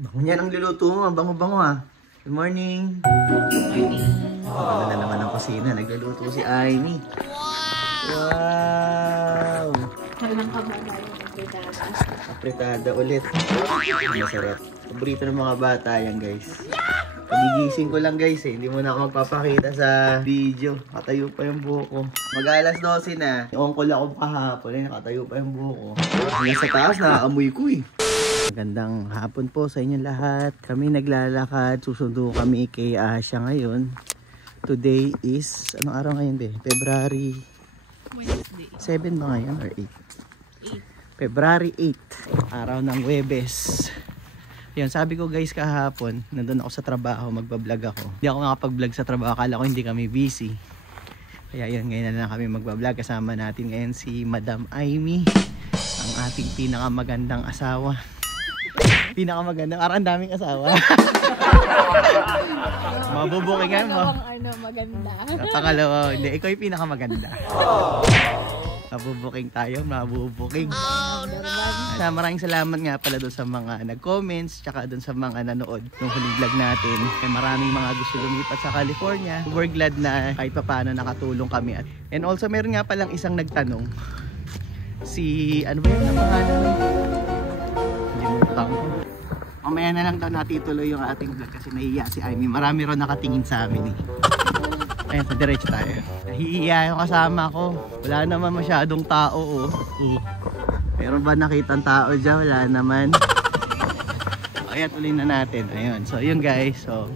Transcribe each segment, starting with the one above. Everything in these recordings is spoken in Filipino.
Bango niyan ang luluto mo. Bango-bango ah. Good morning. Wala na naman ang kusina. Nagluluto si Amy. Wow! Walang kababa yung apritada. Apritada ulit. Masarap. Paborito ng mga bata yan guys. Pagigising ko lang guys eh. Hindi mo na ako magpapakita sa video. Nakatayo pa yung buhok ko. Mag-alas 12 na. Yung ko lang ako kahapon eh. Nakatayo pa yung buhok ko. Nasa taas nakaamoy ko eh. Magandang hapon po sa inyong lahat. Kami naglalakad. Susundo kami kay Asya ngayon. Today is, anong araw ngayon be? February Wednesday. 7 ba ngayon or 8? February 8. Araw ng Huwebes. Yan, sabi ko guys kahapon, nandun ako sa trabaho, magbablog ako. Hindi ako makapag-vlog sa trabaho, akala ko hindi kami busy. Kaya yun, ngayon na lang kami magbablog. Kasama natin ngayon si Madam Amy, ang ating pinakamagandang asawa. Pinakamagandang, parang daming asawa. Mabubuking nga mo. Maganda. Pangalawa, hindi, ikaw yung pinakamaganda. Mabubuking tayo, mabubuking. Oh, no! Maraming salamat nga pala doon sa mga nag-comments, tsaka doon sa mga nanood ng huling vlog natin. Maraming mga gusto lumipat sa California. We're glad na kahit pa paano nakatulong kami. And also, meron nga palang isang nagtanong. Si, ano ba yun ang pangalan? Limutan ko. Mamaya na lang daw natituloy yung ating vlog kasi nahihiya si Amy. Marami rin nakatingin sa amin eh. Ayan, sa diretso tayo. Nahihiya yung kasama ko. Wala naman masyadong tao oh. Meron ba nakitang tao dyan? Wala naman. Ayan, tuloy na natin. Ayun. So, yun guys. So,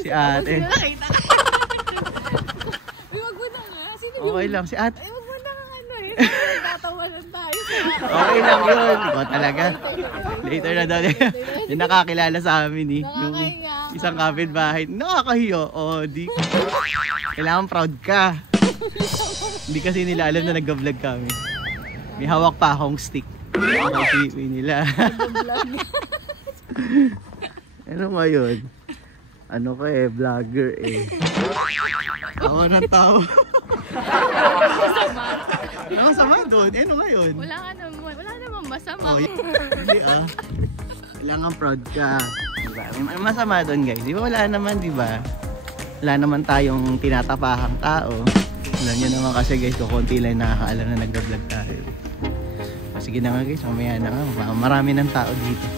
si ate. Wag mo na nga. Okay lang. Si ate. Wag mo na nga ano eh. Tatawanan tayo. Okay lang yun. O talaga. Later na daw. Yung nakakilala sa amin eh. Yung isang kapitbahay. Nakakahiyo. O, di. Kailangan proud ka. Hindi kasi nila alam na nag-vlog kami. May hawak pa akong stick. Nakasipi nila. Ano ngayon? Ano ka eh, vlogger eh. Tawa ng tao. Masama. Ano masama doon? Ano ngayon? Wala namang masama. Oh, hindi ah. Kailangan proud ka. Diba? May masama doon guys. Di ba wala naman, di ba? Wala naman tayong tinatapahang tao. Alam nyo naman kasi guys, kukunti lang nakakaalam na nag-vlog tayo. Sige na nga guys, mamaya na nga. Marami ng tao dito.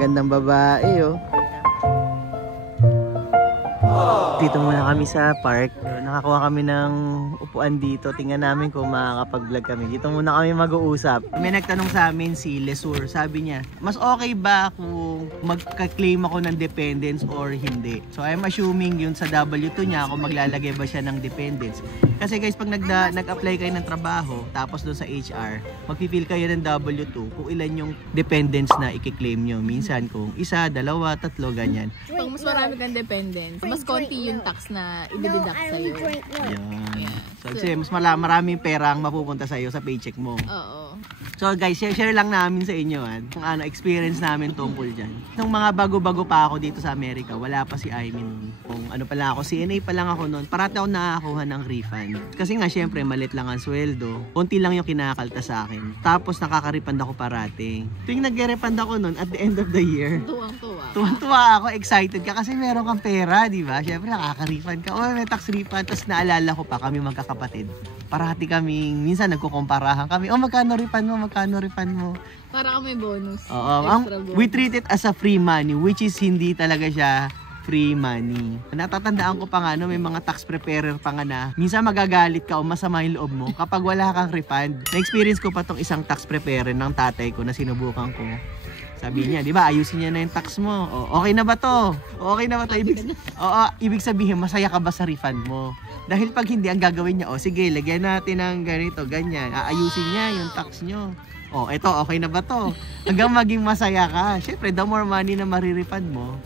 Magandang babae oh. Dito muna kami sa park. Nakakuha kami ng upuan dito. Tingnan namin kung makakapag-vlog kami. Dito muna kami mag-uusap. May nagtanong sa amin si Lesur. Sabi niya, mas okay ba kung magka-claim ako ng dependence or hindi? So I'm assuming yun sa W2 niya kung maglalagay ba siya ng dependence. Kasi guys, pag nag-apply kayo ng trabaho, tapos doon sa HR, magpipil kayo ng W2 kung ilan yung dependence na i-claim nyo. Minsan kung isa, dalawa, tatlo, ganyan. Pag mas marami kang dependence, mas konti yung tax na i-deduct sa'yo. Yan. So kasi mas maraming pera ang mapupunta sa'yo sa paycheck mo. Oo. So guys, share lang namin sa inyo kung ano experience namin tungkol dyan. Nung mga bago-bago pa ako dito sa Amerika, wala pa si Amy noon. Kung ano pa lang ako, CNA pa lang ako noon, parati ako nakakuha ng refund. Kasi nga syempre, malit lang ang sweldo. Konti lang yung kinakalta sa akin. Tapos nakaka-refund ako parati. Tuwing nag-refund ako noon, at the end of the year, tuwang-tuwa ako, excited ka kasi meron kang pera, di ba? Syempre nakaka-refund ka. O may tax refund. Tapos naalala ko pa, kami magkakapatid. Parati kaming, minsan nagkukumparahan kami. Oh, magkano refund mo? Magkano refund mo? Para kami bonus. Oo. We treat it as a free money, which is hindi talaga siya free money. Natatandaan ko pa nga, no, may mga tax preparer pa nga na minsan magagalit ka o masama yung loob mo kapag wala kang refund. Na-experience ko pa tong isang tax preparer ng tatay ko na sinubukan ko. Sabi niya, di ba, ayusin niya na yung tax mo. O, okay na ba to? Okay na ba to? Ibig sabihin, masaya ka ba sa refund mo? Dahil pag hindi, ang gagawin niya, o sige, lagyan natin ng ganito, ganyan. Aayusin niya yung tax nyo. Oh, eto, okay na ba to? Hanggang maging masaya ka. Siyempre, the more money na mariripad mo,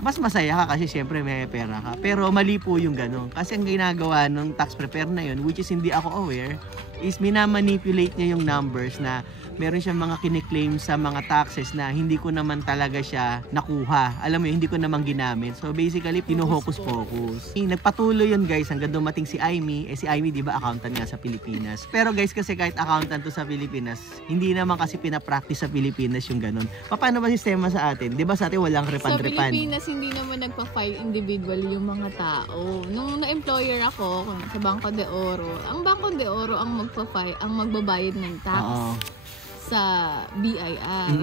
mas masaya ka kasi siyempre may pera ka. Pero mali po yung gano'n. Kasi ang ginagawa ng tax prepare na yun, which is hindi ako aware, is minamanipulate niya yung numbers na meron siyang mga kiniklaim sa mga taxes na hindi ko naman talaga siya nakuha. Alam mo yun, hindi ko naman ginamit. So basically, pinuhokus-focus. Nagpatuloy yun guys hanggang dumating si Aimee. Si Aimee di ba accountant nga sa Pilipinas. Pero guys kasi kahit accountant to sa Pilipinas, hindi naman kasi pinapractice sa Pilipinas yung ganun. Paano ba sistema sa atin? Di ba sa atin walang refund-refund? Sa Pilipinas, hindi naman nagpa-file individual yung mga tao. Nung na-employer ako sa Banco de Oro, ang Banco de Oro ang magpa-file, ang magbabayad ng tax. Sa BIR.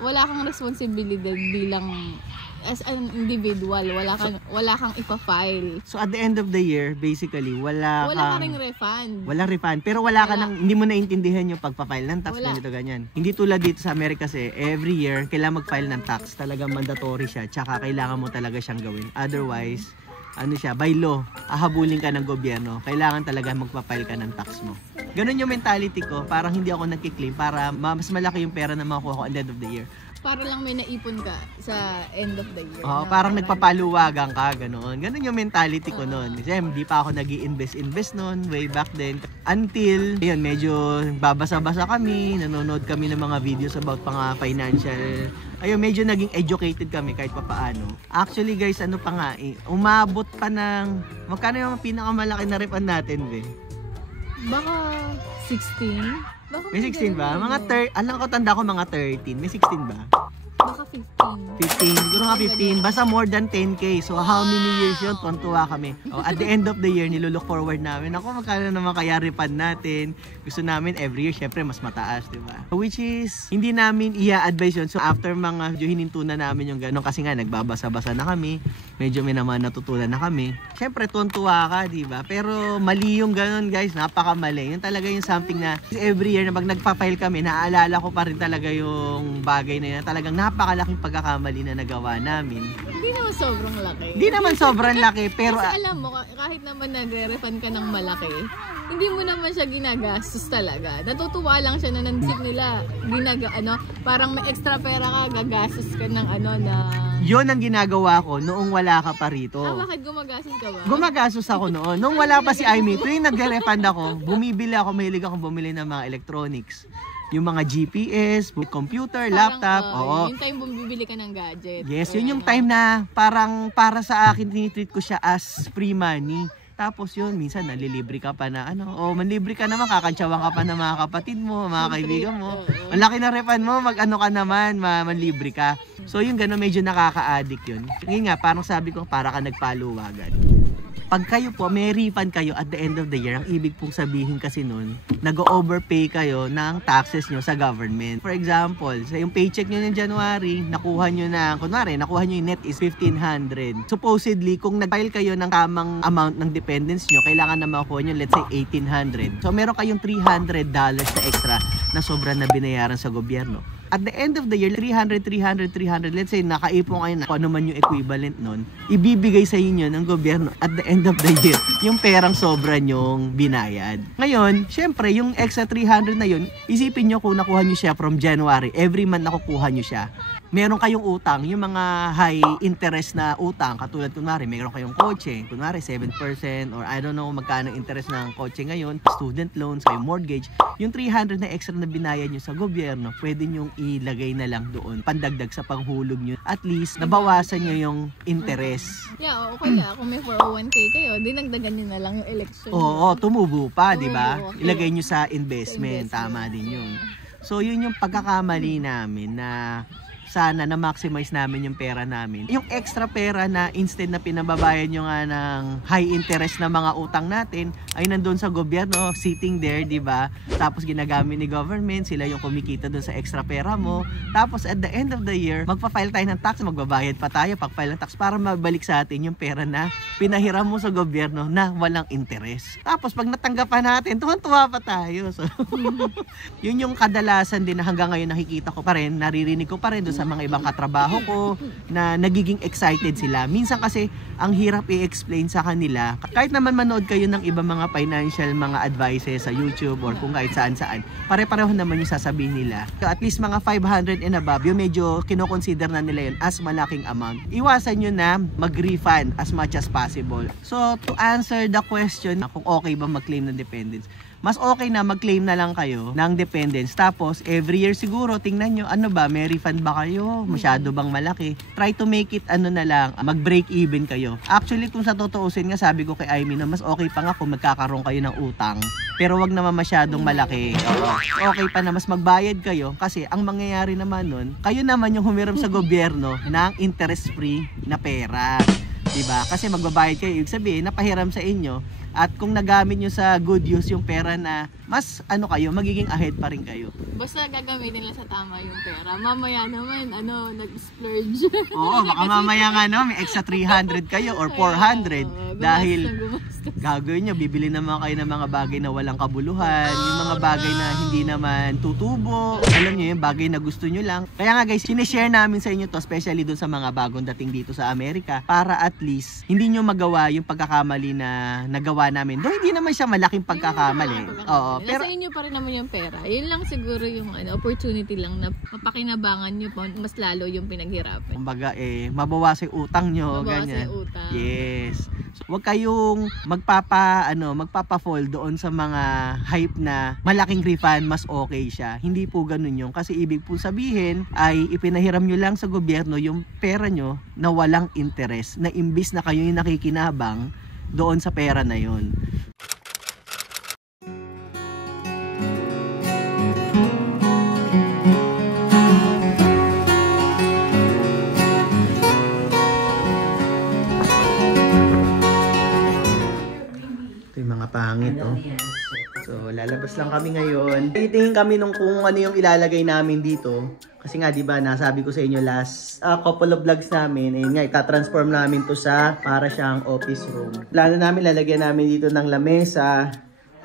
Wala kang responsibilidad bilang as an individual, wala kang ipa-file. So at the end of the year, basically, wala ka ring refund. Walang refund. Pero wala ka nang, hindi mo naintindihan yung pagpa-file ng tax, ganito ganyan. Hindi tulad dito sa Amerika kasi, every year, kailangan mag-file ng tax. Talagang mandatory siya. Tsaka kailangan mo talaga siyang gawin. Otherwise, by law, ahabulin ka ng gobyerno. Kailangan talaga magpa-file ka ng tax mo. Ganun yung mentality ko. Parang hindi ako nagki-claim para mas malaki yung pera na makuha ko at the end of the year. Para lang may naipon ka sa end of the year. Parang nagpapaluwagan ka, ganoon. Ganun yung mentality ko noon. Kasi hindi pa ako nag-i-invest noon, way back then. Until, yun, medyo babasa-basa kami, nanonood kami ng mga videos about mga financial. Ayun, medyo naging educated kami kahit papaano. Actually guys, umabot pa ng, magkano yung pinakamalaki na refund natin, Baka 16? May 16 ba? Alam ko, tanda ko mga 13. May 16 ba? Baka 15. 15. Siguro nga 15. Basta more than 10K. So how many years yun? Tuntua kami. At the end of the year, nilulook forward namin. Ako, magkano naman kaya refund natin? Gusto namin every year, syempre, mas mataas, di ba? Which is, hindi namin i-advise yun. So after mga hininto na namin yung gano'n, kasi nga, nagbabasa-basa na kami. Medyo may naman natutunan na kami. Syempre, tuntua ka, di ba? Pero mali yung gano'n, guys. Napakamali. Yun talaga yung something na every year na pag nagpa-file kami, naaalala ko pa rin talaga yung bagay na yun. Talagang napakalaking pagkakamali na nagawa namin. Hindi naman sobrang laki. Hindi naman sobrang laki, pero kasi alam mo, kahit naman nagre-refund ka ng malaki, hindi mo naman siya ginagastos talaga. Natutuwa lang siya na nansip nila. Parang may extra pera ka, gagastos ka ng na... Yun ang ginagawa ko noong wala ka pa rito. Bakit gumagastos ka ba? Gumagastos ako noon. Nung wala pa si Aimee, tuwing nagre-refund ako, mahilig akong bumili ng mga electronics. Yung mga GPS, computer, laptop. Yung time bumibili ka ng gadget. Yes, yun yung time na parang para sa akin, tinitreat ko siya as free money. Tapos yun, minsan nalilibre ka pa na manlibre ka naman, kakantsawan ka pa ng mga kapatid mo, mga kaibigan mo. Malaki na refund mo, ka naman, manlibre ka. So yung gano'n, medyo nakaka-addict yun. Ngayon nga, parang sabi ko, para ka nagpaluwagan. Pag kayo po, may refund kayo at the end of the year, ang ibig pong sabihin kasi nun, nag-overpay kayo ng taxes nyo sa government. For example, sa yung paycheck nyo ng January, nakuha nyo yung net is 1,500. Supposedly, kung nag-file kayo ng tamang amount ng dependents nyo, kailangan na makuha nyo, let's say, 1,800. So, meron kayong $300 na extra na sobra na binayaran sa gobyerno. At the end of the year, 300, let's say nakaipon kayo na kung ano man yung equivalent nun, ibibigay sa inyo ng gobyerno at the end of the year, yung perang sobra nyong binayad. Ngayon, syempre, yung extra 300 na yun, isipin nyo kung nakuha nyo siya from January, every month nakukuha nyo siya. Meron kayong utang, yung mga high interest na utang, katulad kunwari, meron kayong kotse, kunwari 7% or I don't know magkano interest ng kotse ngayon, student loans, may mortgage, yung 300 na extra na binayad nyo sa gobyerno, pwede nyong ilagay na lang doon, pandagdag sa panghulog nyo. At least, nabawasan nyo yung interest. Yeah, okay na. Kung may 401k kayo, dinagdagan nyo na lang yung election. Oo, tumubo pa, di ba? Ilagay nyo sa investment, tama din yun. So, yun yung pagkakamali namin na sana na maximize namin yung pera namin. Yung extra pera na instead na pinababayad nyo nga ng high interest na mga utang natin ay nandun sa gobyerno, sitting there, di ba? Tapos ginagamit ni government, sila yung kumikita dun sa extra pera mo. Tapos at the end of the year, magpa-file tayo ng tax, magbabayad pa tayo pag-file ng tax para mabalik sa atin yung pera na pinahiram mo sa gobyerno na walang interest. Tapos pag natanggapan natin, tuwan-tuwa pa tayo. So, yun yung kadalasan din na hanggang ngayon nakikita ko pa rin, naririnig ko pa rin doon sa mga ibang katrabaho ko na nagiging excited sila. Minsan kasi ang hirap i-explain sa kanila. Kahit naman manood kayo ng ibang mga financial mga advices sa YouTube or kung kahit saan-saan, pare-pareho naman yung sasabihin nila. So at least mga 500 and above, yung medyo kinoconsider na nila yun as malaking amount. Iwasan nyo na mag-refund as much as possible. So to answer the question kung okay ba mag-claim ng dependents, mas okay na mag-claim na lang kayo ng dependents. Tapos, every year siguro, tingnan nyo, ano ba, may refund ba kayo? Masyado bang malaki? Try to make it, ano na lang, mag-break even kayo. Actually, kung sa totoosin nga, sabi ko kay Aimee na mas okay pa nga kung magkakaroon kayo ng utang. Pero wag naman masyadong malaki. Okay pa na mas magbayad kayo kasi ang mangyayari naman nun, kayo naman yung humiram sa gobyerno ng interest-free na pera. Diba? Kasi magbabayad kayo, ibig sabihin, napahiram sa inyo. At kung nagamit nyo sa good use yung pera na mas ano kayo, magiging ahead pa rin kayo. Basta gagamitin nila sa tama yung pera. Mamaya naman, nag-splurge. Oo, baka mamaya nga may extra 300 kayo or 400 dahil gagawin nyo, bibili naman kayo ng mga bagay na walang kabuluhan, yung mga bagay na hindi naman tutubo. Alam nyo yung bagay na gusto nyo lang. Kaya nga guys, sinishare namin sa inyo to, especially dun sa mga bagong dating dito sa Amerika, para at least hindi nyo magawa yung pagkakamali na nagawa namin. Though hindi naman siya malaking pagkakamali. Oo, pero sa inyo pa rin naman yung pera. Yun lang siguro yung opportunity lang na mapakinabangan nyo pa mas lalo yung pinaghirapan. Kumbaga mabawasan yung utang nyo, ganyan. Yung utang. Yes. So, huwag kayong magpapa-fall doon sa mga hype na malaking refund mas okay siya. Hindi po ganun yung kasi ibig po sabihin ay ipinahiram nyo lang sa gobyerno yung pera nyo na walang interest, na imbis na kayo yung nakikinabang doon sa pera na yun. Ito yung mga pangit, oh. So, lalabas lang kami ngayon. Titingin kami nung kung ano yung ilalagay namin dito. Kasi nga, di ba, nasabi ko sa inyo last couple of vlogs namin, nga, ika-transform namin to sa para siyang office room. Plano namin, lalagyan namin dito ng lamesa,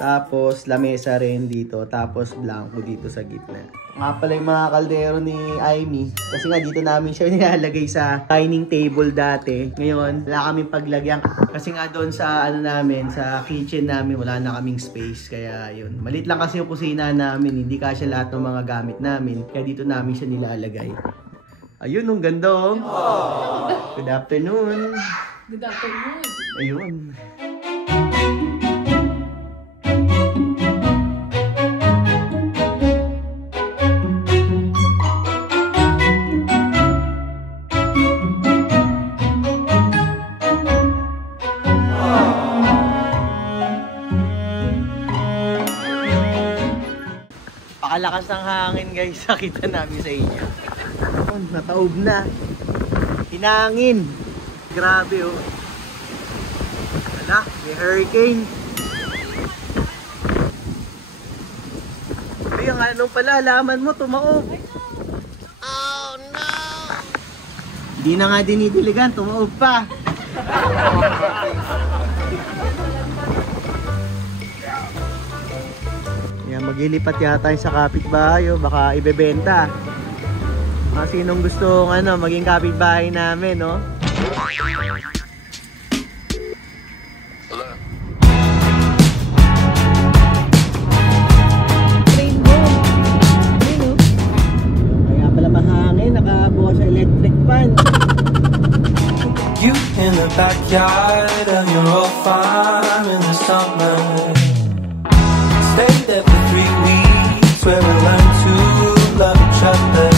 tapos lamesa rin dito, tapos blanco dito sa gitna. Nga pala yung mga kaldero ni Aimee. Kasi nga dito namin siya nilalagay sa dining table dati. Ngayon, wala kaming paglagyan. Kasi nga doon sa namin, sa kitchen namin, wala na kaming space. Kaya yun. Malit lang kasi yung kusina namin. Hindi kasya lahat ng mga gamit namin. Kaya dito namin siya nilalagay. Ayun, ang ganda oh. Good afternoon. Good afternoon. Ayun. Pakalakas ng hangin guys, nakita namin sa inyo. Nataob na. Hinangin. Grabe oh. Wala, may hurricane. Ay, ang anong pala, halaman mo, tumaob. Oh no! Hindi na nga dinidiligan, tumaob pa. Maglilipat yata sa kapitbahay, baka ibebenta. Sinong gustong maging kapitbahay namin, no? Rainbow. Kaya pala mahangin, nakabukas sa electric fan. You in the backyard of your old farm in the summer. Stayed there for 3 weeks where we learned to love each other.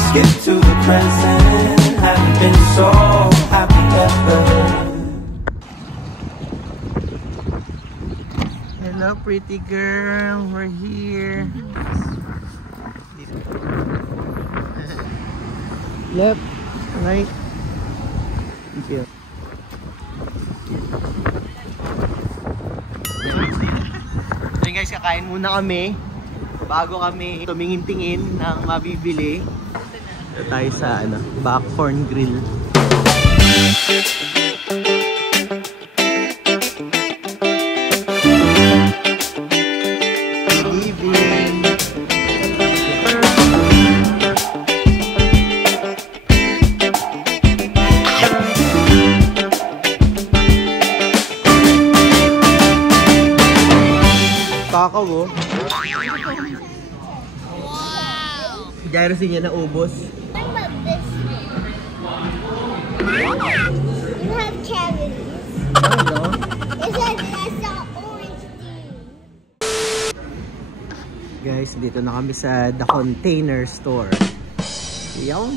Skip to the present, haven't been so happy ever. Hello pretty girl, we're here. Left, right. Thank you. Ayun guys, kakain muna kami bago kami tumingin-tingin ng mabibili. Ito tayo sa Buckhorn Grill. Good evening. gyros niya naubos. What about this one? You have cherries. Ano? It says that's the orange tea. Guys, dito na kami sa The Container Store. Yan.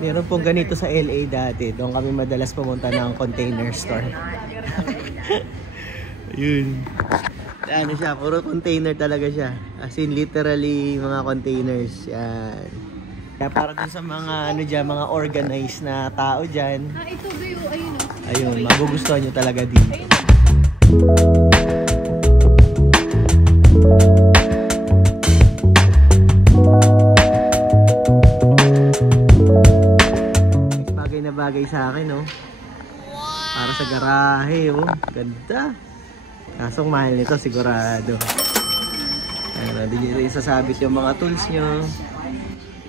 Meron pong ganito sa LA dati. Doon kami madalas pumunta ng Container Store. Yun. Ano siya, puro container talaga siya. As in, literally, mga containers. Yan. Kaya para dun sa mga, ano dyan, mga organized na tao dyan. Ito ba yung, ayun o. Ayun, magugustuhan nyo talaga dito. Ayun Bagay na bagay sa akin, oh. Para sa garahe, oh. Ganda. Kasong mahal nito, sigurado. Ayan, hindi nyo isasabit yung mga tools nyo.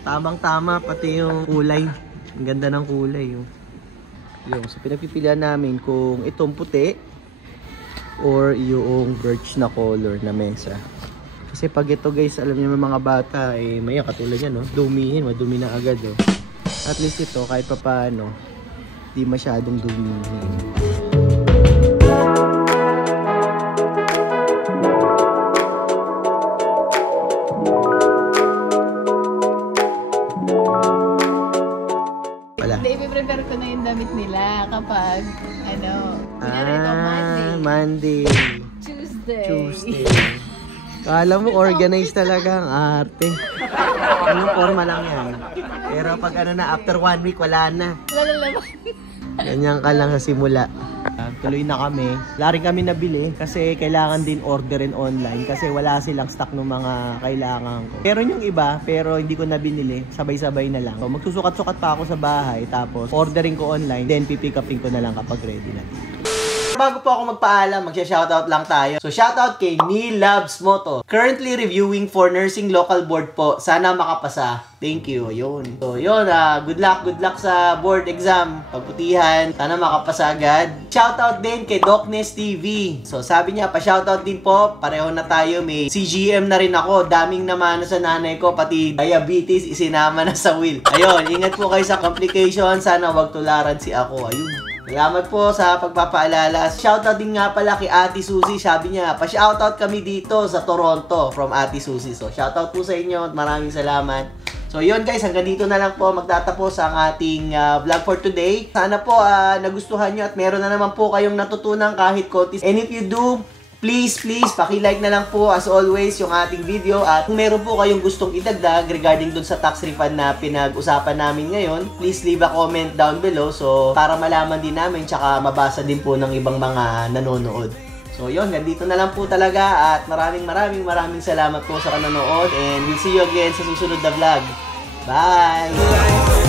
Tamang-tama, pati yung kulay. Ang ganda ng kulay, oh. Yung, so pinagpipilian namin kung itong puti or yung birch na color na mesa. Kasi pag ito, guys, alam niyo mga bata, eh, maya katulad yan, no? Dumihin, madumi na agad, oh. At least ito, kahit pa paano, di masyadong dumihin. i-prepare ko na yung damit nila kapag, ano, kunyari ito, Monday. Tuesday. Kala mo organized talaga ang arte. Anong forma lang yan. Pero pag ano na, after 1 week, wala na. Lalalaman. Ganyan ka lang sa simula. Tuloy na kami. Wala rin kami nabili kasi kailangan din orderin online kasi wala silang stock ng mga kailangan ko. Pero yung iba, pero hindi ko na binili, sabay-sabay na lang. So, magsusukat-sukat pa ako sa bahay tapos ordering ko online, then pipick upin ko na lang kapag ready na. Bago po ako magpaalam, magsha-shoutout lang tayo. So, shoutout kay Neil Loves Moto. Currently reviewing for nursing local board po. Sana makapasa. Thank you. Yun. So, yun. Good luck sa board exam. Pagputihan. Sana makapasa agad. Shoutout din kay Docness TV. So, sabi niya, pa-shoutout din po. Pareho na tayo. May CGM na rin ako. Daming naman sa nanay ko. Pati diabetes, isinama na sa wheel. Ayun. Ingat po kayo sa complication. Sana wag tularan si ako. Ayun. Salamat po sa pagpapaalala. Shoutout din nga pala kay Ate Susie. Sabi niya, pa-shoutout kami dito sa Toronto from Ate Susie. So, shoutout po sa inyo at maraming salamat. So, yun guys, hanggang dito na lang po magtatapos ang ating vlog for today. Sana po nagustuhan nyo at meron na naman po kayong natutunan kahit konti. And if you do, please, paki-like na lang po as always yung ating video at kung meron po kayong gustong idagdag regarding dun sa tax refund na pinag-usapan namin ngayon, please leave a comment down below so para malaman din namin tsaka mabasa din po ng ibang mga nanonood. So yun, ganito na lang po talaga at maraming salamat po sa nanonood and we'll see you again sa susunod na vlog. Bye!